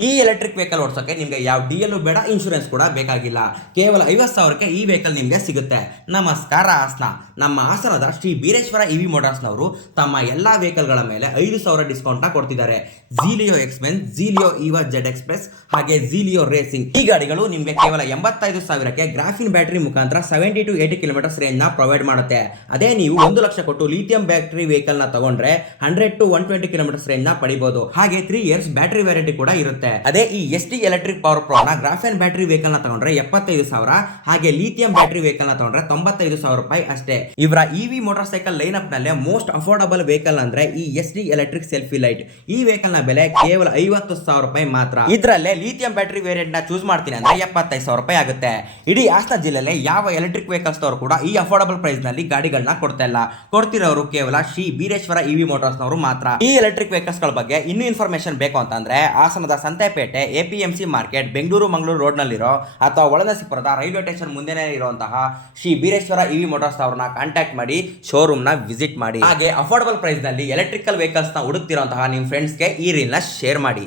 ಈ electric vehicle ಓಡಿಸೋಕೆ ನಿಮಗೆ ಯಾವ ಡಿ ಎಲ್ ಬೇಡ, ಇನ್ಶೂರೆನ್ಸ್ ಕೂಡ ಬೇಕಾಗಿಲ್ಲ. ಕೇವಲ 50,000ಕ್ಕೆ ಈ ವೆಹಿಕಲ್ ನಿಮಗೆ ಸಿಗುತ್ತೆ. ನಮಸ್ಕಾರ ಹಾಸನ. ನಮ್ಮ ಹಾಸನದ ಶ್ರೀ ಬೀರೇಶ್ವರ ಇವಿ ಮೋಟಾರ್ಸ್ನವರು ತಮ್ಮ ಎಲ್ಲಾ ವೆಹಿಕಲ್ಗಳ ಮೇಲೆ 5,000 ಡಿಸ್ಕೌಂಟ್ ನ ಕೊಡ್ತಿದ್ದಾರೆ. ಝೀಲಿಯೋ ಎಕ್ಸ್ಪೆನ್ಸ್, ಝೀಲಿಯೋ ಇವಾ ಜೆಡ್ ಎಕ್ಸ್ಪ್ರೆಸ್ ಹಾಗೆ ಝೀಲಿಯೋ ರೇಸಿಂಗ್ ಈ ಗಾಡಿಗಳು ನಿಮಗೆ ಕೇವಲ 85,000ಕ್ಕೆ ಗ್ರಾಫಿನ್ ಬ್ಯಾಟರಿ ಮುಖಾಂತರ 70 to 80 ಕಿಲೋಮೀಟರ್ ರೇಂಜ್ ನ ಪ್ರೊವೈಡ್ ಮಾಡುತ್ತೆ. ಅದೇ ನೀವು 1 ಲಕ್ಷ ಕೊಟ್ಟು ಲಿಥಿಯಂ ಬ್ಯಾಟರಿ ವೆಹಿಕಲ್ ನ ತಗೊಂಡ್ರೆ 100 to 120 ಕಿಲೋಮೀಟರ್ ರೇಂಜ್ ನ ಪಡಿಬಹುದು. ಹಾಗೆ 3 ಇಯರ್ಸ್ ಬ್ಯಾಟರಿ ವ್ಯಾರಂಟಿ ಕೂಡ ಇರುತ್ತೆ. ಅದೇ ಈ ಎಸ್-ಟಿ ಎಲೆಕ್ಟ್ರಿಕ್ ಪವರ್ ಪ್ರೋ ನ ಗ್ರಾಫೆನ್ ಬ್ಯಾಟರಿ ವೆಹಿಕಲ್ ನ ತಗೊಂಡ್ರೆ 75,000, ಹಾಗೆ ಲಿಥಿಯಂ ಬ್ಯಾಟರಿ ವೆಹಿಕಲ್ ನ ತಗೊಂಡ್ರೆ 95,000 ರೂಪಾಯಿ ಅಷ್ಟೇ. ಇವರ EV motor cycle line up ನಲ್ಲಿ ಮೋಸ್ಟ್ ಅಫೋರ್ಡಬಲ್ ವೆಹಿಕಲ್ ಅಂದ್ರೆ ಈ ಎಸ್-ಟಿ ಎಲೆಕ್ಟ್ರಿಕ್ ಸೆಲ್ಫಿ ಲೈಟ್. ಈ ವೆಹಿಕಲ್ ನ ಬೆಲೆ ಕೇವಲ 50,000 ರೂಪಾಯಿ ಮಾತ್ರ. ಇದರಲ್ಲೇ ಲಿಥಿಯಂ ಬ್ಯಾಟರಿ ವೇರಿಯಂಟ್ ನ ಚೂಸ್ ಮಾಡ್ತೀನಿ ಅಂದ್ರೆ 75,000 ರೂಪಾಯಿ ಆಗುತ್ತೆ. ಇಡೀ ಹಾಸನ ಜಿಲ್ಲೆಯಲ್ಲಿ ಯಾವ ಎಲೆಕ್ಟ್ರಿಕ್ ವೆಹಿಕಲ್ಸ್ ಅವರು ಕೂಡ ಈ ಅಫೋರ್ಡಬಲ್ ಪ್ರೈಸ್ ನಲ್ಲಿ ಗಾಡಿಗಳನ್ನ ಕೊಡ್ತಾ ಇಲ್ಲ. ಕೊಡ್ತಿರೋರು ಕೇವಲ ಶ್ರೀ ಬೀರೇಶ್ವರ ಇವಿ ಮೋಟಾರ್ಸ್ ನವರು ಮಾತ್ರ. ಈ ಎಲೆಕ್ಟ್ರಿಕ್ ವೆಹಿಕಲ್ಸ್ ಗಳ ಬಗ್ಗೆ ಇನ್ನೂ ಇನ್ಫಾರ್ಮೇಶನ್ ಬೇಕು ಅಂತಂದ್ರೆ ಹಾಸನದ Santhepete APMC market Bengaluru Mangaluru road ನಲ್ಲಿರೋ ಅಥವಾ ಒಳನರಸೀಪುರದ ರೈಲ್ವೆ ಸ್ಟೇಷನ್ ಮುಂದೆನೇ ಇರುವಂತಹ ಶ್ರೀ ಬೀರೇಶ್ವರ ಇವಿ ಮೋಟಾರ್ಸ್ ಅವರನ್ನ ಕಾಂಟ್ಯಾಕ್ಟ್ ಮಾಡಿ ಶೋರೂಮ್ ನ ವಿಸಿಟ್ ಮಾಡಿ. ಹಾಗೆ ಅಫೋರ್ಡಬಲ್ ಪ್ರೈಸ್ ನಲ್ಲಿ ಎಲೆಕ್ಟ್ರಿಕಲ್ ವೆಹಿಕಲ್ಸ್ ನ ಹುಡುಕ್ತಿರುವಂತಹ ನಿಮ್ಮ ಫ್ರೆಂಡ್ಸ್ಗೆ ಈ ರೀಲ್ ನ ಶೇರ್ ಮಾಡಿ.